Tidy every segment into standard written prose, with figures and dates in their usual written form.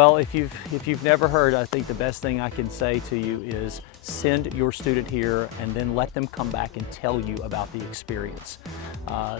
Well, if you've never heard, I think the best thing I can say to you is send your student here and then let them come back and tell you about the experience.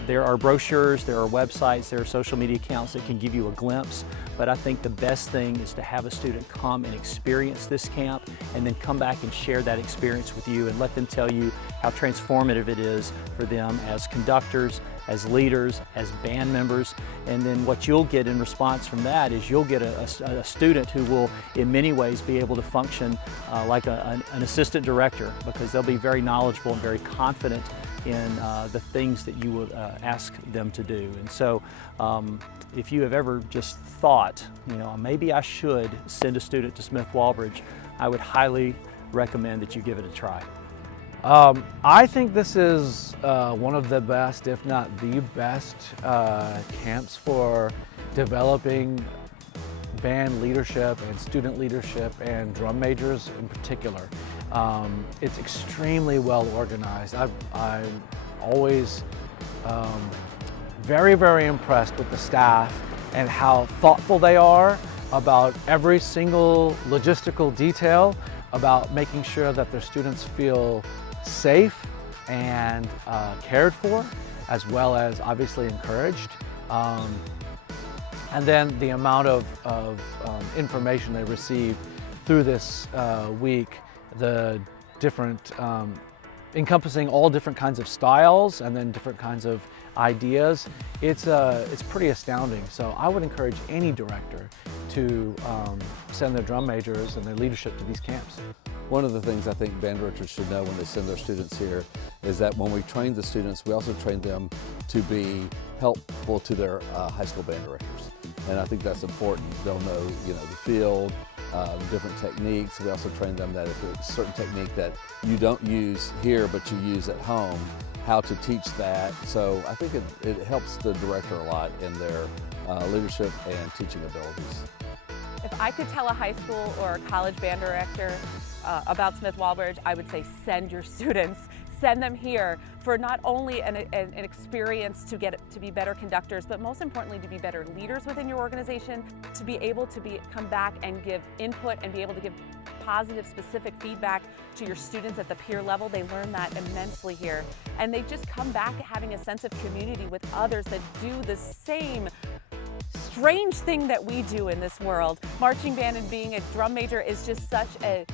There are brochures, there are websites, there are social media accounts that can give you a glimpse, but I think the best thing is to have a student come and experience this camp and then come back and share that experience with you and let them tell you how transformative it is for them as conductors, as leaders, as band members. And then what you'll get in response from that is you'll get a student who will in many ways be able to function like an assistant director, because they'll be very knowledgeable and very confident in the things that you would ask them to do. And so if you have ever just thought, maybe I should send a student to Smith Walbridge, I would highly recommend that you give it a try. I think this is one of the best, if not the best, camps for developing band leadership and student leadership and drum majors in particular. It's extremely well organized. I'm always very, very impressed with the staff and how thoughtful they are about every single logistical detail, about making sure that their students feel safe and cared for, as well as obviously encouraged. And then the amount of information they receive through this week, the different, encompassing all different kinds of styles and then different kinds of ideas, it's pretty astounding. So I would encourage any director to send their drum majors and their leadership to these camps. One of the things I think band directors should know when they send their students here is that when we train the students, we also train them to be helpful to their high school band directors. And I think that's important. They'll know, the field, different techniques. We also train them that if it's a certain technique that you don't use here but you use at home, how to teach that. So I think it helps the director a lot in their leadership and teaching abilities. If I could tell a high school or a college band director about Smith Walbridge, I would say send your students, send them here for not only an experience to be better conductors, but most importantly to be better leaders within your organization, to be able to come back and give input and be able to give positive, specific feedback to your students at the peer level. They learn that immensely here. And they just come back having a sense of community with others that do the same strange thing that we do in this world. Marching band and being a drum major is just such a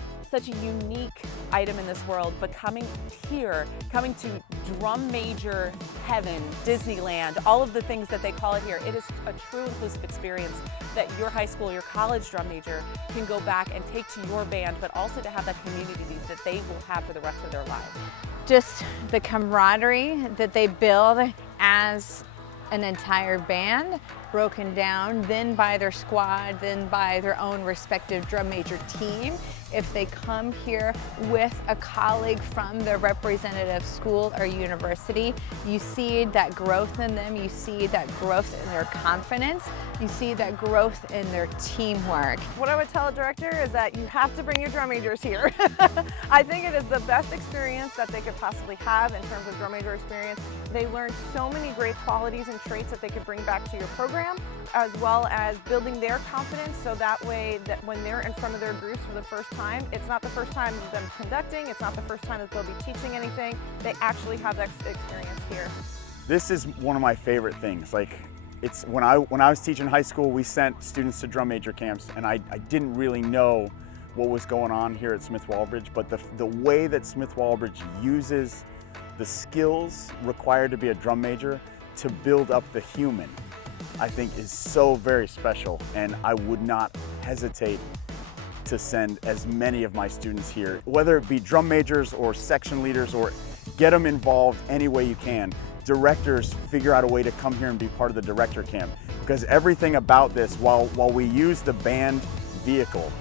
unique item in this world, but coming to drum major heaven, Disneyland, all of the things that they call it here, it is a true inclusive experience that your high school, your college drum major can go back and take to your band, but also to have that community that they will have for the rest of their lives. Just the camaraderie that they build as an entire band, broken down then by their squad, then by their own respective drum major team. If they come here with a colleague from their representative school or university, you see that growth in them, you see that growth in their confidence, you see that growth in their teamwork. What I would tell a director is that you have to bring your drum majors here. I think it is the best experience that they could possibly have in terms of drum major experience. They learn so many great qualities and traits that they could bring back to your program, as well as building their confidence, so that way that when they're in front of their groups for the first time, it's not the first time of them conducting, it's not the first time that they'll be teaching anything. They actually have that experience here. This is one of my favorite things. It's when I was teaching high school, we sent students to drum major camps, and I didn't really know what was going on here at Smith Walbridge, but the way that Smith Walbridge uses the skills required to be a drum major to build up the human, I think is so very special, and I would not hesitate to send as many of my students here, whether it be drum majors or section leaders, or get them involved any way you can. Directors, figure out a way to come here and be part of the director camp, because everything about this, while we use the band vehicle,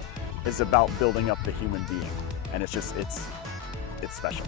is about building up the human being, and it's special.